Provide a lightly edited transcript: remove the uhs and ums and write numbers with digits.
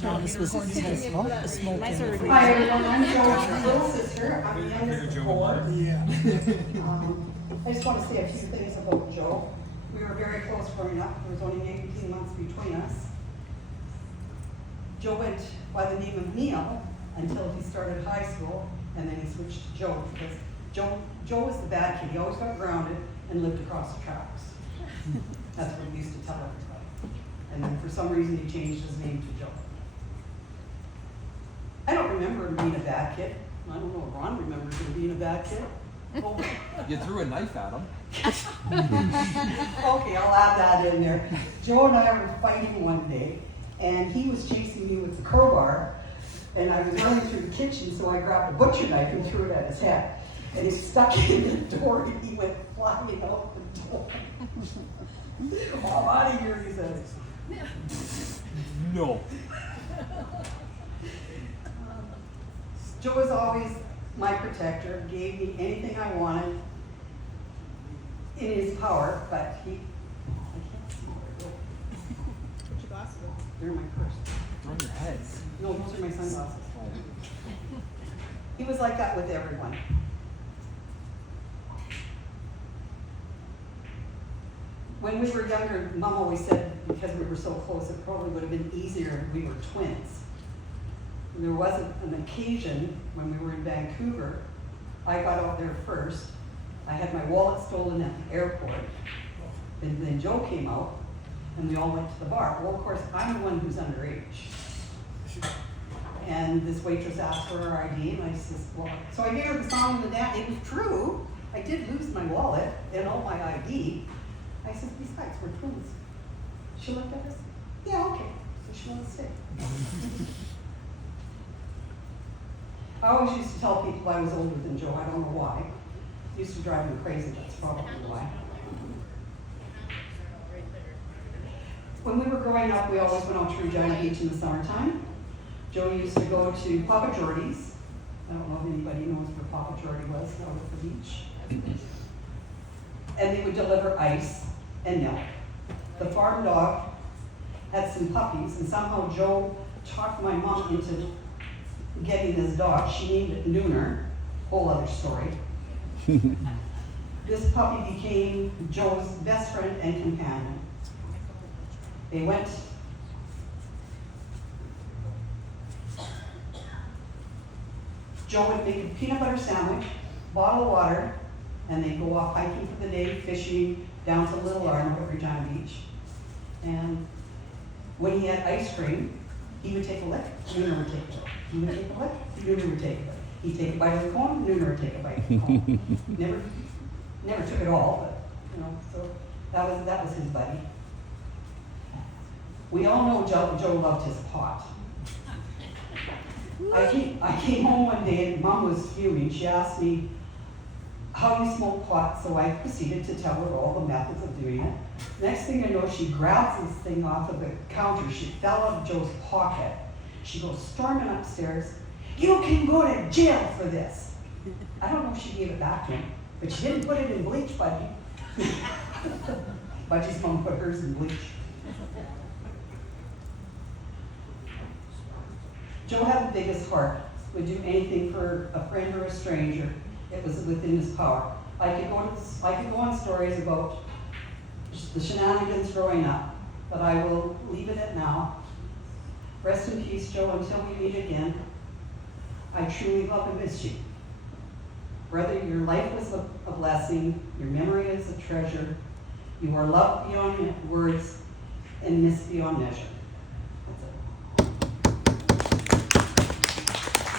John, this was a smoking. Hi everyone, I'm Joe's little sister. I'm the youngest of four. I just want to say a few things about Joe. We were very close growing up. There was only 18 months between us. Joe went by the name of Neil until he started high school, and then he switched to Joe because Joe was the bad kid. He always got grounded and lived across the tracks. That's what he used to tell everybody. And then for some reason he changed his name to Joe. I don't remember him being a bad kid. I don't know if Ron remembers him being a bad kid. Oh. You threw a knife at him. Okay, I'll add that in there. Joe and I were fighting one day, and he was chasing me with the crowbar, and I was running through the kitchen, so I grabbed a butcher knife and threw it at his head. And he stuck in the door, and he went flying out the door. Oh, I'm out of here, he says. No. Joe was always my protector, gave me anything I wanted in his power, but I can't see where I go. Put your glasses on. They're in my purse. On your head. No, those are my sunglasses. He was like that with everyone. When we were younger, Mom always said, because we were so close, it probably would have been easier if we were twins. There wasn't an occasion when we were in Vancouver. I got out there first. I had my wallet stolen at the airport. And then Joe came out, and we all went to the bar. Well, of course, I'm the one who's underage. And this waitress asked for her ID, and I says, well, so I gave her the song and the dance. It was true. I did lose my wallet and all my ID. I said, besides, we're twins. She looked at us. Yeah, okay. So she wanted to stay. I always used to tell people I was older than Joe. I don't know why. It used to drive me crazy. That's probably why. When we were growing up, we always went out to Regina Beach in the summertime. Joe used to go to Papa Jordy's. I don't know if anybody knows where Papa Jordy was out at the beach. And they would deliver ice and milk. The farm dog had some puppies, and somehow Joe talked my mom into getting this dog. She named it Nooner. Whole other story. This puppy became Joe's best friend and companion. They went Joe would make a peanut butter sandwich, bottle of water, and they'd go off hiking for the day, fishing down to Little Arm at Regina Beach. And when he had ice cream, he would take a lick, Nooner would take a lick. He would take a lick, Nooner would take a lick. He'd take a bite of the cone, Nooner would take a bite of the cone. Never took it all, but so that was his buddy. We all know Joe loved his pot. I came home one day and Mom was fuming. She asked me how you smoke pot, so I proceeded to tell her all the methods of doing it. Next thing I know, she grabs this thing off of the counter. She fell out of Joe's pocket. She goes storming upstairs. You can go to jail for this. I don't know if she gave it back to him, but she didn't put it in bleach, Budgie. Budgie's mom put hers in bleach. Joe had the biggest heart, would do anything for a friend or a stranger. It was within his power. I could go on stories about the shenanigans growing up, but I will leave it at now. Rest in peace, Joe, until we meet again. I truly love and miss you. Brother, your life was a blessing. Your memory is a treasure. You are loved beyond words and missed beyond measure.